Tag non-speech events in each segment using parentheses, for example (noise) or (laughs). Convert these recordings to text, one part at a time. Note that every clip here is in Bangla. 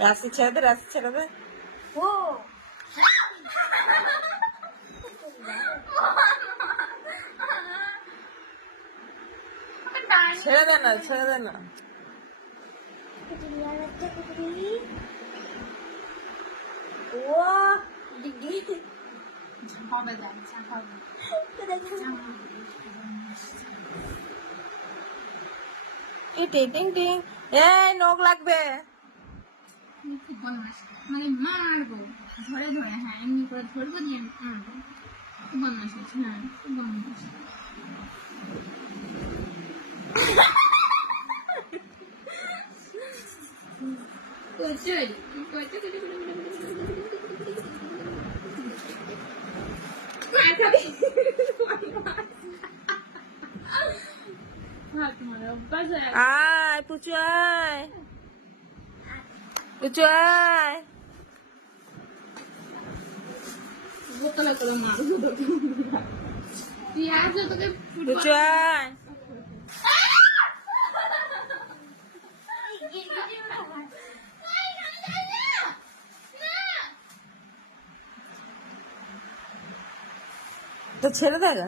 রাশি ছেড়ে দে রাশি ছেড়ে দে Oh. ছেড়ে দে না ছেড়ে দে না. হবে হবে টিং টিং টিং এই নখ লাগবে মানে মারবো ধরে ধরে হ্যাঁ এমনি করে ধরবো দিয়ে মারবো খুব বদমাস হচ্ছে হ্যাঁ খুব বদমাস হয়ে গেছে। আয় পুচু আয় পুচু আয় পুচু আয় তো ছেড়ে দে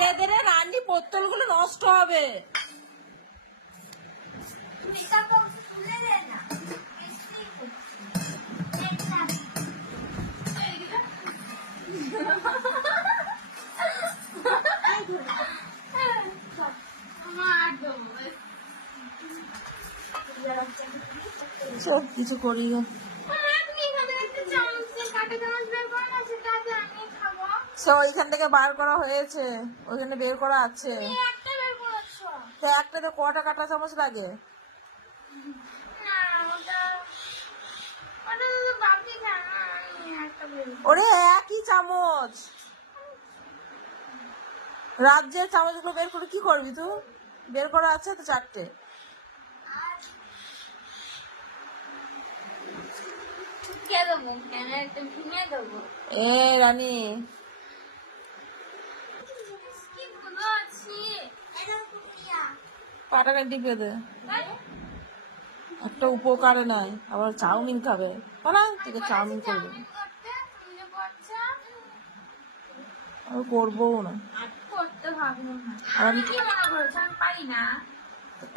ওরে ছেড়ে রান্নি বোতলগুলো নষ্ট হবে. (laughs) সব কিছু করি সে ওইখান থেকে বার করা হয়েছে। ওইখানে বের করা আছে। তো একটাতে কটা কাটা চামচ লাগে? ওরে একই চামচ! রাজ্যের চামচগুলো বের করে কি করবি তুই? বের করা আছে তো চারটে। এ রানী কি টিপে দে। একটা উপকারে নয় আবার চাউমিন খাবে। না তোকে চাউমিন করবে। আমি করব না।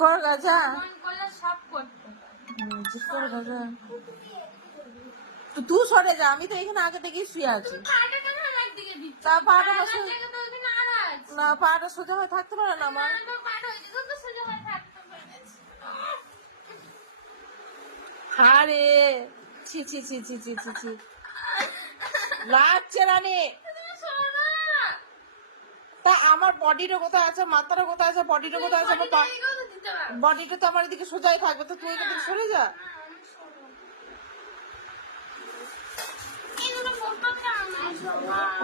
কর গাছা তুই সরে যা আমি তো এখানে আগে থেকেই শুয়ে আছি। তা পাটা না পাটা সোজা হয়ে থাকতে পারে না আমার। আরে ছি ছি ছি ছি ছি ছি ছি। লাগছে রানী তা আমার বডিটা কোথায় আছে? মাথাটা কোথায় আছে? বডিটা কোথায় আছে? আমার বডিটা তো আমার এদিকে সোজাই থাকবে তো তুই থেকে সরে যা।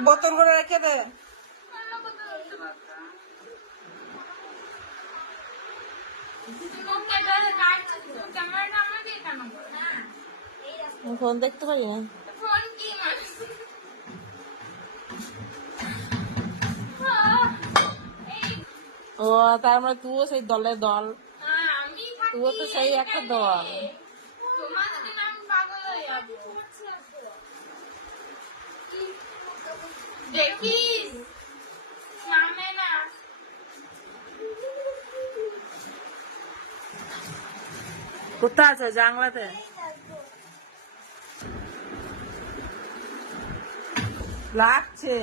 বোতল করে রেখে দে অন্য কোথাও রাখতে পারতাম মুখে ধরে কাটছে ক্যামেরাটা আমার দিয়ে কেন করে না আমি ফোন দেখতে পারি না এই ও, তার মানে তুইও সেই দলের দল। তুইও তো সেই একটা দল। হয়ে দেখিস নামে না কোথায় আছে? জাংলাতে লাগছে।